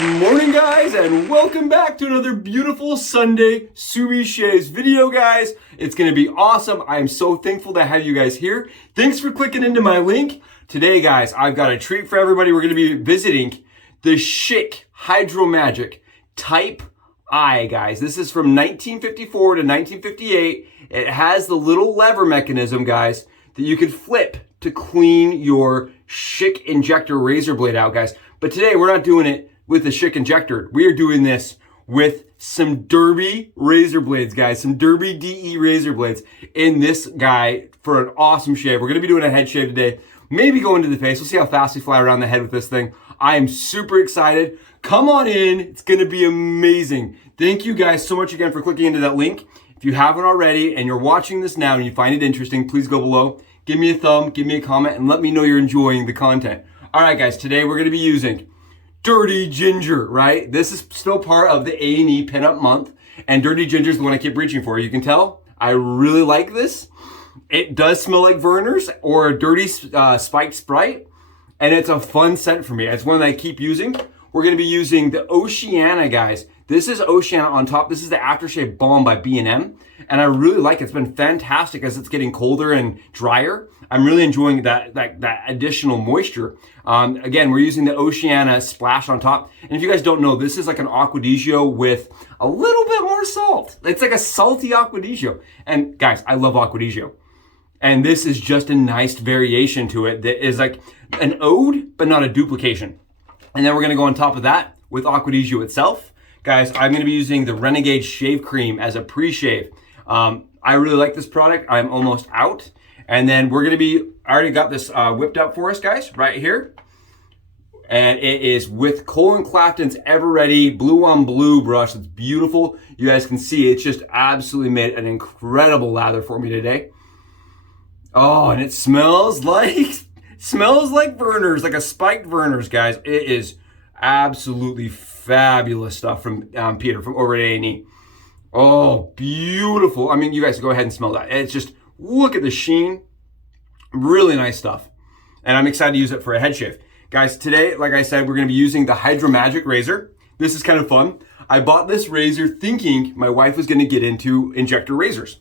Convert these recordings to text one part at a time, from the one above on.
Good morning, guys, and welcome back to another beautiful Sunday SUBIE Shaves video, guys. It's going to be awesome. I am so thankful to have you guys here. Thanks for clicking into my link. Today, guys, I've got a treat for everybody. We're going to be visiting the Schick Hydromagic Type I, guys. This is from 1954 to 1958. It has the little lever mechanism, guys, that you could flip to clean your Schick Injector razor blade out, guys. But today, we're not doing it with the Schick Injector. We are doing this with some Derby razor blades, guys. Some Derby DE razor blades in this guy for an awesome shave. We're going to be doing a head shave today. Maybe go into the face. We'll see how fast we fly around the head with this thing. I am super excited. Come on in. It's going to be amazing. Thank you guys so much again for clicking into that link. If you haven't already and you're watching this now and you find it interesting, please go below. Give me a thumb, give me a comment, and let me know you're enjoying the content. All right, guys, today we're going to be using Dirty Ginger, right? This is still part of the A&E pinup month, and Dirty Ginger is the one I keep reaching for. You can tell I really like this. It does smell like Vernors or a dirty spiked Sprite, and it's a fun scent for me. It's one that I keep using. We're going to be using the OCEANA, guys. This is OCEANA on top. This is the Aftershave Balm by B&M, and I really like it. It's been fantastic as it's getting colder and drier. I'm really enjoying that additional moisture. Again, we're using the OCEANA splash on top. And if you guys don't know, this is like an Aqua Di Gio with a little bit more salt. It's like a salty Aqua Di Gio. And guys, I love Aqua Di Gio. And this is just a nice variation to it that is like an ode, but not a duplication. And then we're gonna go on top of that with Aqua Di Gio itself. Guys, I'm gonna be using the Renegade Shave Cream as a pre-shave. I really like this product. I'm almost out. And then we're gonna be, I already got this whipped up for us, guys, right here. And it is with Cullen Claffin's EVERREADY blue on blue brush. It's beautiful. You guys can see it's just absolutely made an incredible lather for me today. Oh, and it smells like Vernors, like a spiked Vernors, guys. It is absolutely fabulous stuff from Peter from over at A&E. Oh, beautiful. I mean, you guys go ahead and smell that. It's just, look at the sheen. Really nice stuff. And I'm excited to use it for a head shave. Guys, today, like I said, we're going to be using the Hydromagic razor. This is kind of fun. I bought this razor thinking my wife was going to get into injector razors.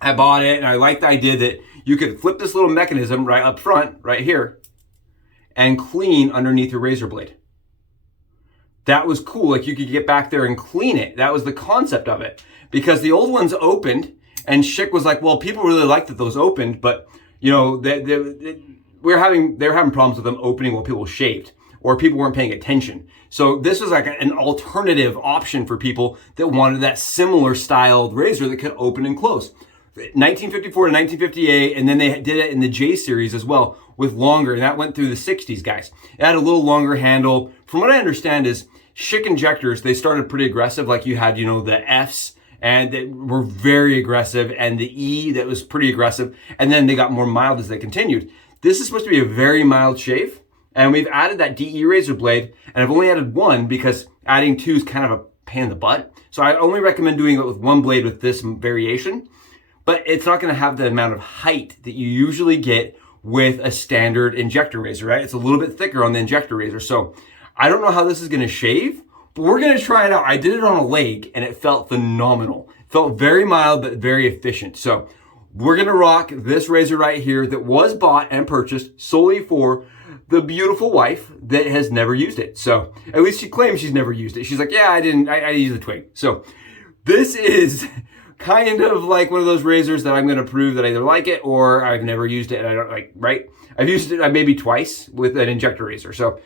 I bought it and I liked the idea that you could flip this little mechanism right up front, right here, and clean underneath your razor blade. That was cool. Like you could get back there and clean it. That was the concept of it. Because the old ones opened and Schick was like, well, people really liked that those opened, but you know, they were having problems with them opening while people shaved or people weren't paying attention. So this was like an alternative option for people that wanted that similar styled razor that could open and close. 1954 to 1958, and then they did it in the J series as well with longer, and that went through the 60s, guys. It had a little longer handle. From what I understand is Schick injectors, they started pretty aggressive, like you had, you know, the Fs, and they were very aggressive, and the E that was pretty aggressive, and then they got more mild as they continued. This is supposed to be a very mild shave, and we've added that DE razor blade, and I've only added one because adding two is kind of a pain in the butt. So I only recommend doing it with one blade with this variation, but it's not gonna have the amount of height that you usually get with a standard injector razor, right? It's a little bit thicker on the injector razor. So I don't know how this is gonna shave, but we're gonna try it out. I did it on a leg and it felt phenomenal. It felt very mild, but very efficient. So we're gonna rock this razor right here that was bought and purchased solely for the beautiful wife that has never used it. So at least she claims she's never used it. She's like, yeah, I used the twig. So this is kind of like one of those razors that I'm gonna prove that I either like it or I've never used it and I don't like, right? I've used it maybe twice with an injector razor. So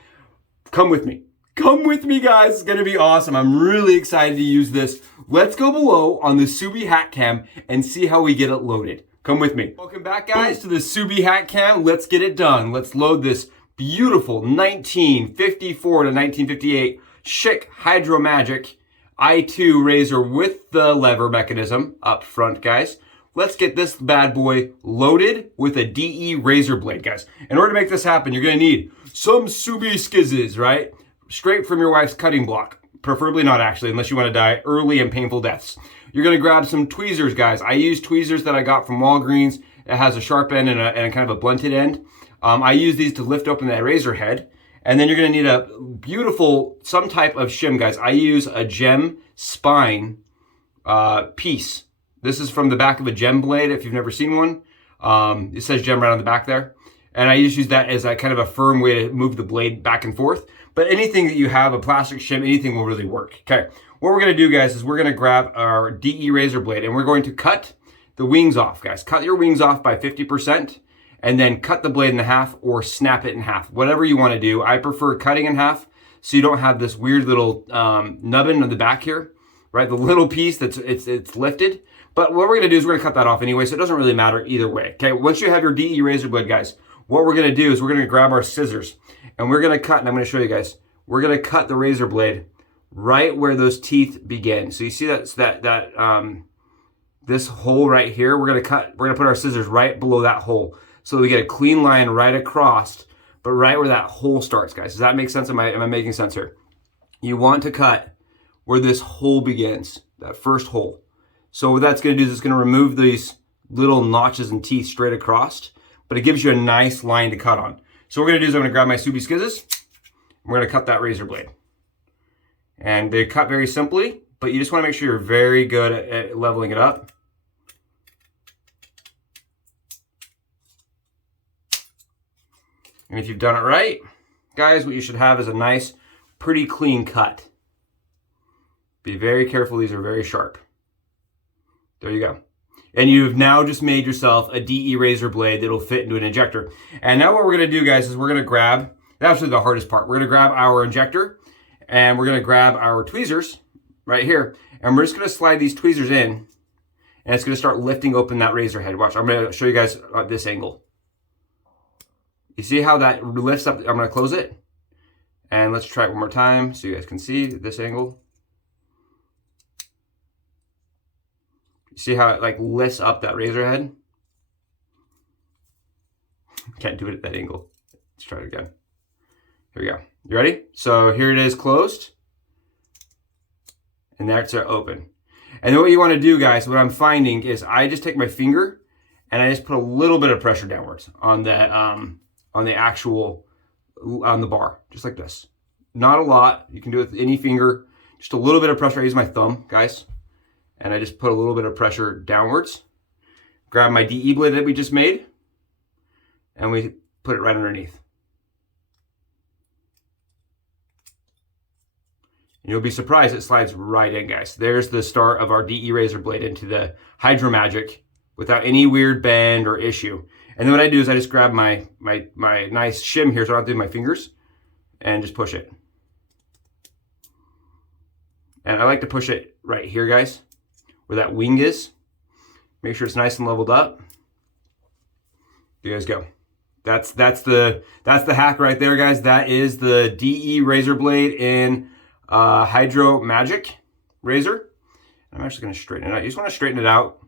come with me. Come with me, guys. It's gonna be awesome. I'm really excited to use this. Let's go below on the SUBIE Hack Cam and see how we get it loaded. Come with me. Welcome back, guys, to the SUBIE Hack Cam. Let's get it done. Let's load this beautiful 1954 to 1958 Schick Hydromagic i2 razor with the lever mechanism up front, guys. Let's get this bad boy loaded with a DE razor blade, guys. In order to make this happen, you're gonna need some SUBIE skizzes, right? Straight from your wife's cutting block. Preferably not, actually, unless you want to die early and painful deaths. You're going to grab some tweezers, guys. I use tweezers that I got from Walgreens. It has a sharp end and a kind of a blunted end. I use these to lift open that razor head. And then you're gonna need a beautiful, some type of shim, guys. I use a gem spine piece. This is from the back of a gem blade, if you've never seen one. It says gem right on the back there. And I just use that as a kind of a firm way to move the blade back and forth. But anything that you have, a plastic shim, anything will really work. Okay, what we're gonna do, guys, is we're gonna grab our DE razor blade and we're going to cut the wings off, guys. Cut your wings off by 50% and then cut the blade in half or snap it in half. Whatever you wanna do. I prefer cutting in half so you don't have this weird little nubbin on the back here, right? The little piece that's it's lifted. But what we're gonna do is we're gonna cut that off anyway, so it doesn't really matter either way. Okay, once you have your DE razor blade, guys, what we're gonna do is we're gonna grab our scissors and we're gonna cut, and I'm gonna show you guys, we're gonna cut the razor blade right where those teeth begin. So you see this hole right here, we're gonna put our scissors right below that hole so we get a clean line right across, but right where that hole starts, guys. Does that make sense? Am I making sense here? You want to cut where this hole begins, that first hole. So what that's gonna do is it's gonna remove these little notches and teeth straight across, but it gives you a nice line to cut on. So what we're gonna do is I'm gonna grab my SUBIE scissors, we're gonna cut that razor blade. And they cut very simply, but you just wanna make sure you're very good at leveling it up. And if you've done it right, guys, what you should have is a nice, pretty clean cut. Be very careful, these are very sharp. There you go. And you've now just made yourself a DE razor blade that'll fit into an injector. And now what we're gonna do, guys, is we're gonna grab, that's actually the hardest part. We're gonna grab our injector and we're gonna grab our tweezers right here. And we're just gonna slide these tweezers in and it's gonna start lifting open that razor head. Watch, I'm gonna show you guys at this angle. You see how that lifts up? I'm gonna close it. And let's try it one more time so you guys can see this angle. You see how it like lifts up that razor head? Can't do it at that angle. Let's try it again. Here we go. You ready? So here it is closed. And that's open. And then what you want to do, guys, what I'm finding is I just take my finger and I just put a little bit of pressure downwards on the bar, just like this. Not a lot. You can do it with any finger. Just a little bit of pressure. I use my thumb, guys. And I just put a little bit of pressure downwards. Grab my DE blade that we just made, and we put it right underneath. And you'll be surprised it slides right in, guys. There's the start of our DE razor blade into the Hydromagic without any weird bend or issue. And then what I do is I just grab my nice shim here, so I don't have to do my fingers, and just push it. And I like to push it right here, guys, where that wing is. Make sure it's nice and leveled up. There you guys go. That's the hack right there, guys. That is the DE razor blade in Hydromagic razor. I'm actually going to straighten it out. You just want to straighten it out.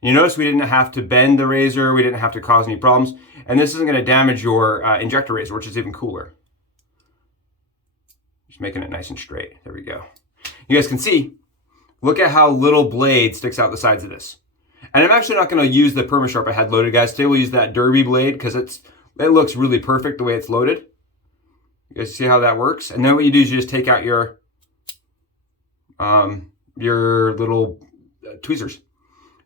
You notice we didn't have to bend the razor. We didn't have to cause any problems. And this isn't going to damage your injector razor, which is even cooler. Just making it nice and straight. There we go. You guys can see, look at how little blade sticks out the sides of this. And I'm actually not going to use the PermaSharp I had loaded, guys. Today we'll use that Derby blade because it looks really perfect the way it's loaded. You guys see how that works? And then what you do is you just take out your little tweezers.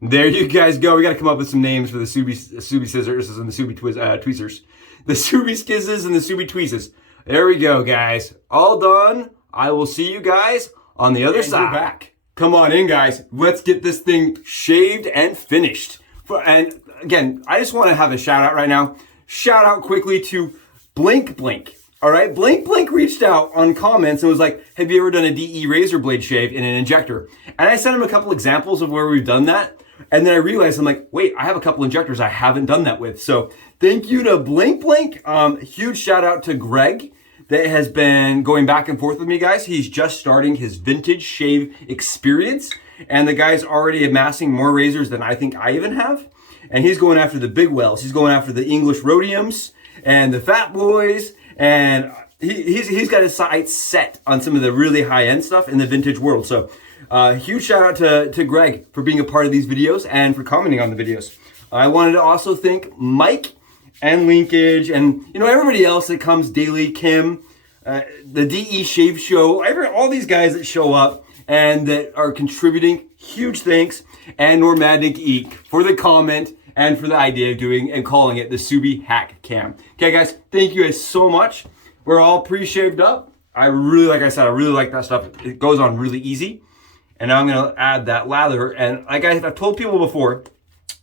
There you guys go. We got to come up with some names for the SUBIE scissors and the SUBIE tweezers. The SUBIE skizzes and the SUBIE tweezers. There we go, guys. All done. I will see you guys on the other side. We're back. Come on in, guys. Let's get this thing shaved and finished. And again, I just want to have a shout out right now. Shout out quickly to Blink Blink. All right, Blink Blink reached out on comments and was like, have you ever done a DE razor blade shave in an injector? And I sent him a couple examples of where we've done that. And then I realized, I'm like, wait, I have a couple injectors I haven't done that with. So thank you to Blink Blink. Huge shout out to Greg that has been going back and forth with me, guys. He's just starting his vintage shave experience. And the guy's already amassing more razors than I think I even have. And he's going after the big wells. He's going after the English Rhodiums and the Fat Boys. And he's got his sights set on some of the really high-end stuff in the vintage world. So huge shout out to Greg for being a part of these videos and for commenting on the videos. I wanted to also thank Mike and Linkage, and you know, everybody else that comes daily, Kim, the DE Shave Show, all these guys that show up and that are contributing, huge thanks, and Normandic Eek for the comment and for the idea of doing and calling it the SUBIE Hack Cam. Okay, guys, thank you guys so much. We're all pre-shaved up. I really, like I said, I really like that stuff. It goes on really easy. And now I'm gonna add that lather. And like I've told people before,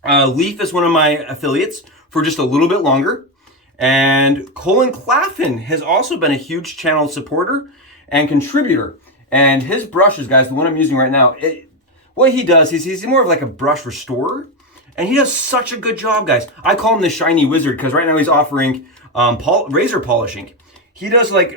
Leaf is one of my affiliates for just a little bit longer. And Cullen Claffin has also been a huge channel supporter and contributor. And his brushes, guys, the one I'm using right now, what he does is he's more of like a brush restorer. And he does such a good job, guys. I call him the shiny wizard because right now he's offering razor polishing. He does like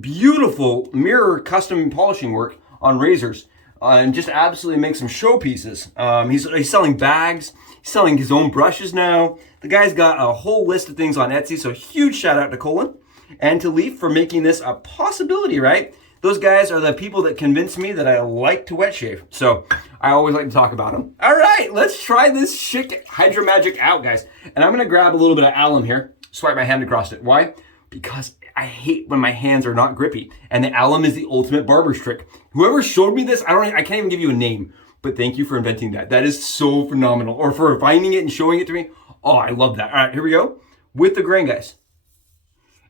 beautiful mirror custom polishing work on razors and just absolutely makes some showpieces. He's selling bags, he's selling his own brushes now. The guy's got a whole list of things on Etsy, so huge shout out to Cullen and to Leaf for making this a possibility, right? Those guys are the people that convinced me that I like to wet shave. So I always like to talk about them. All right, let's try this Schick Hydromagic out, guys. And I'm gonna grab a little bit of alum here, swipe my hand across it. Why? Because I hate when my hands are not grippy. And the alum is the ultimate barber's trick. Whoever showed me this, I can't even give you a name, but thank you for inventing that. That is so phenomenal. Or for finding it and showing it to me. Oh, I love that. All right, here we go. With the grain, guys.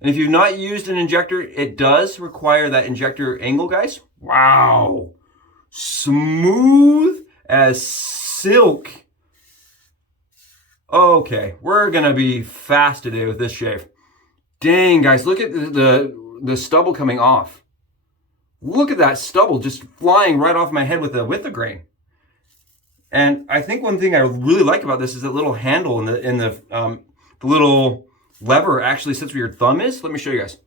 And if you've not used an injector, it does require that injector angle, guys. Wow. Smooth as silk. Okay, we're gonna be fast today with this shave. Dang, guys, look at the stubble coming off. Look at that stubble just flying right off my head with the grain. And I think one thing I really like about this is that little handle in the little lever actually sits where your thumb is. Let me show you guys.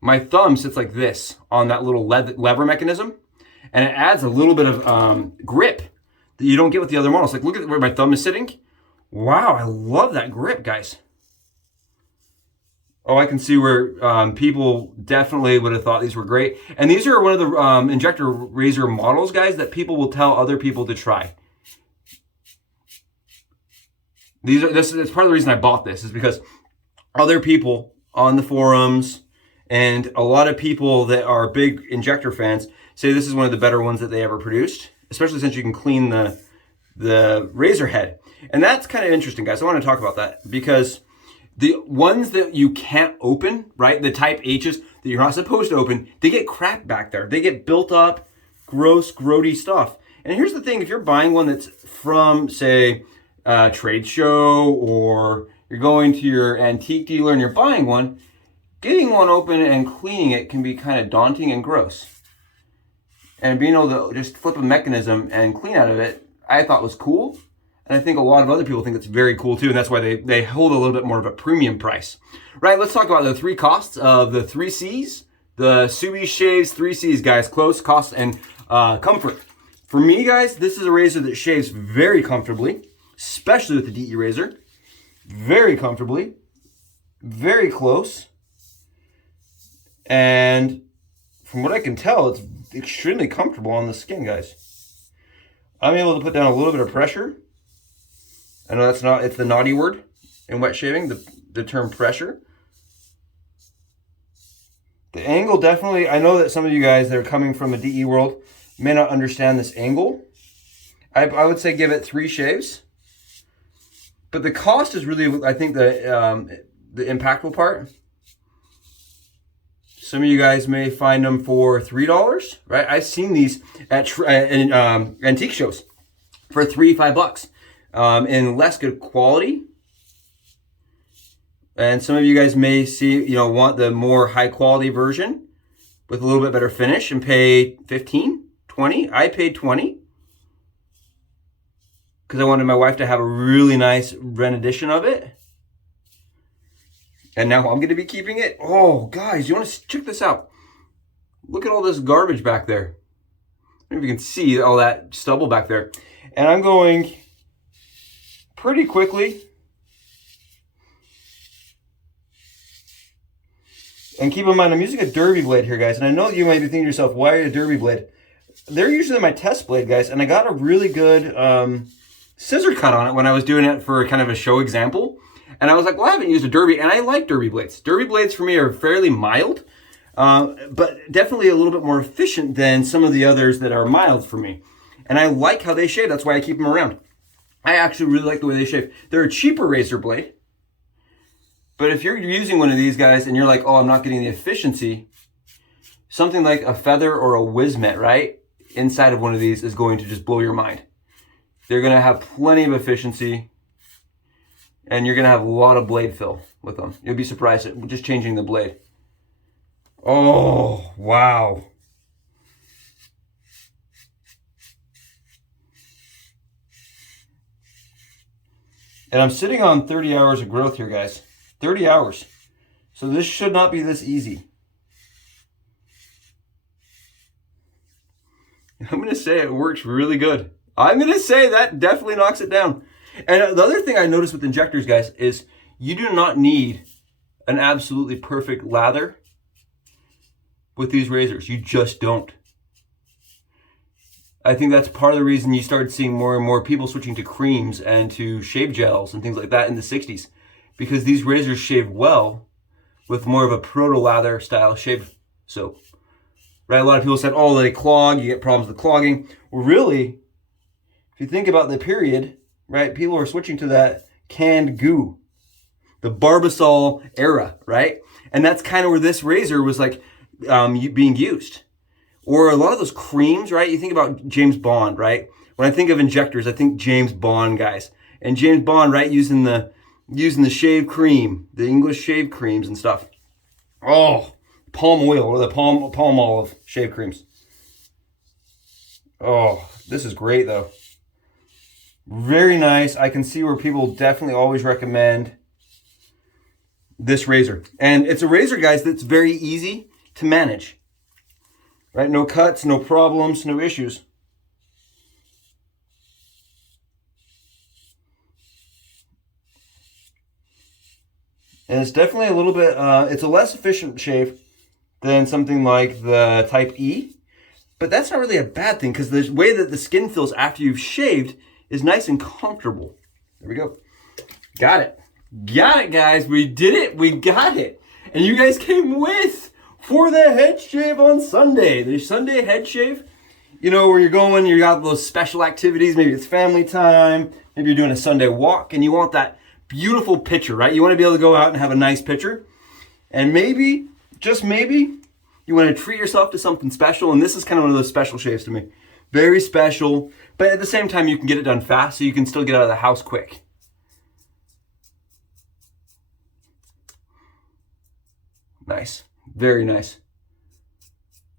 My thumb sits like this on that little lever mechanism, and it adds a little bit of grip that you don't get with the other models. Like, look at where my thumb is sitting. Wow, I love that grip, guys. Oh, I can see where people definitely would have thought these were great. And these are one of the injector razor models, guys, that people will tell other people to try. This is part of the reason I bought this, is because other people on the forums and a lot of people that are big injector fans say this is one of the better ones that they ever produced, especially since you can clean the razor head. And that's kind of interesting, guys. I want to talk about that because the ones that you can't open, right, the type H's that you're not supposed to open, they get crap back there. They get built up, gross, grody stuff. And here's the thing, if you're buying one that's from, say, a trade show, or you're going to your antique dealer and you're buying one, getting one open and cleaning it can be kind of daunting and gross. And being able to just flip a mechanism and clean out of it, I thought was cool. And I think a lot of other people think it's very cool too, and that's why they hold a little bit more of a premium price. Right, let's talk about the 3 costs of the 3 C's. The SUBIE Shaves 3 C's, guys. Close, cost, and comfort. For me, guys, this is a razor that shaves very comfortably, especially with the DE razor. Very comfortably, very close. And from what I can tell, it's extremely comfortable on the skin, guys. I'm able to put down a little bit of pressure. I know it's the naughty word in wet shaving, the term pressure. The angle definitely, I know that some of you guys that are coming from the DE world may not understand this angle. I would say give it 3 shaves. But the cost is really, I think, the impactful part. Some of you guys may find them for $3, right? I've seen these at antique shows for $3-5 in less good quality. And some of you guys may want the more high quality version with a little bit better finish and pay $15, $20. I paid $20 because I wanted my wife to have a really nice red edition of it. And now I'm going to be keeping it. Oh, guys, you want to check this out? Look at all this garbage back there. I don't know if you can see all that stubble back there. And I'm going pretty quickly. And keep in mind, I'm using a derby blade here, guys. And I know you might be thinking to yourself, why a derby blade? They're usually my test blade, guys. And I got a really good scissor cut on it when I was doing it for kind of a show example. And I was like, well, I haven't used a derby, and I like derby blades. Derby blades for me are fairly mild, but definitely a little bit more efficient than some of the others that are mild for me. And I like how they shave. That's why I keep them around. I actually really like the way they shave. They're a cheaper razor blade, but if you're using one of these guys and you're like, oh, I'm not getting the efficiency, something like a Feather or a Wismet, right, inside of one of these is going to just blow your mind. They're going to have plenty of efficiency, and you're going to have a lot of blade fill with them. You'll be surprised at just changing the blade. Oh, wow. And I'm sitting on 30 hours of growth here, guys. 30 hours. So this should not be this easy. I'm going to say it works really good. I'm going to say that definitely knocks it down. And the other thing I noticed with injectors, guys, is you do not need an absolutely perfect lather with these razors. You just don't. I think that's part of the reason you started seeing more and more people switching to creams and to shave gels and things like that in the 60s. Because these razors shave well with more of a proto-lather style shave soap. Right? A lot of people said, oh, they clog, you get problems with clogging. Well, really, if you think about the period, right, people are switching to that canned goo, the Barbasol era, right? And that's kind of where this razor was like being used. Or a lot of those creams, right? You think about James Bond, right? When I think of injectors, I think James Bond guys. And James Bond, right, using the shave cream, the English shave creams and stuff. Oh, palm oil or the palm olive shave creams. Oh, this is great though. Very nice. I can see where people definitely always recommend this razor. And it's a razor, guys, that's very easy to manage. Right? No cuts, no problems, no issues. And it's definitely a little bit, it's a less efficient shave than something like the Type E. But that's not really a bad thing because the way that the skin feels after you've shaved is nice and comfortable. There we go. Got it. Got it, guys. We did it. We got it. And you guys came with for the head shave on Sunday. The Sunday head shave, you know, where you're going, you got those special activities. Maybe it's family time. Maybe you're doing a Sunday walk and you want that beautiful picture, right? You want to be able to go out and have a nice picture. And maybe, just maybe, you want to treat yourself to something special. And this is kind of one of those special shaves to me. Very special. But at the same time, you can get it done fast so you can still get out of the house quick. Nice. Very nice.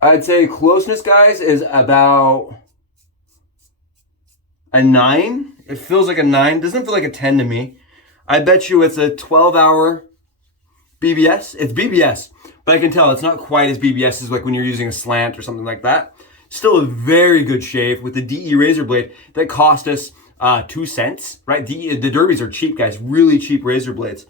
I'd say closeness, guys, is about a 9. It feels like a 9. Doesn't feel like a 10 to me. I bet you it's a 12-hour BBS. It's BBS, but I can tell it's not quite as BBS as like when you're using a slant or something like that. Still a very good shave with the DE razor blade that cost us 2 cents, right? The derbies are cheap, guys. Really cheap razor blades.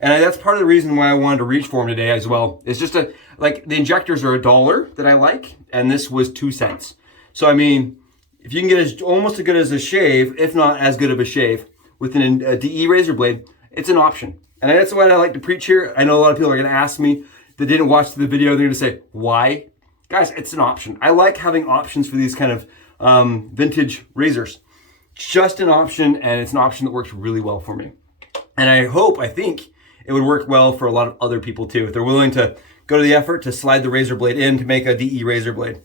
And that's part of the reason why I wanted to reach for them today as well. It's just like the injectors are $1 that I like, and this was 2 cents. So, I mean, if you can get almost as good as a shave, if not as good of a shave, with a DE razor blade, it's an option. And that's what I like to preach here. I know a lot of people are going to ask me that didn't watch the video. They're going to say, why? Guys, it's an option. I like having options for these kind of vintage razors. It's just an option, and it's an option that works really well for me. And I think it would work well for a lot of other people too, if they're willing to go to the effort to slide the razor blade in to make a DE razor blade.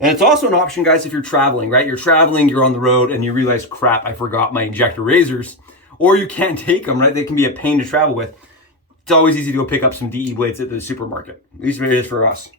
And it's also an option, guys, if you're traveling, right? You're traveling, you're on the road, and you realize, crap, I forgot my injector razors, or you can't take them, right? They can be a pain to travel with. It's always easy to go pick up some DE blades at the supermarket. At least it is for us.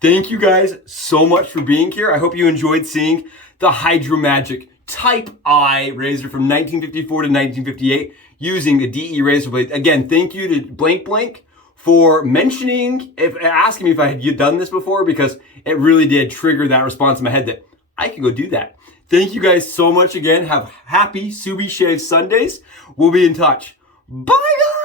Thank you guys so much for being here. I hope you enjoyed seeing the Hydromagic Type I razor from 1954 to 1958 using a DE razor blade. Again, thank you to Blank Blank for asking me if I had done this before, because it really did trigger that response in my head that I could go do that. Thank you guys so much again. Have happy SUBIE Shave Sundays. We'll be in touch. Bye, guys.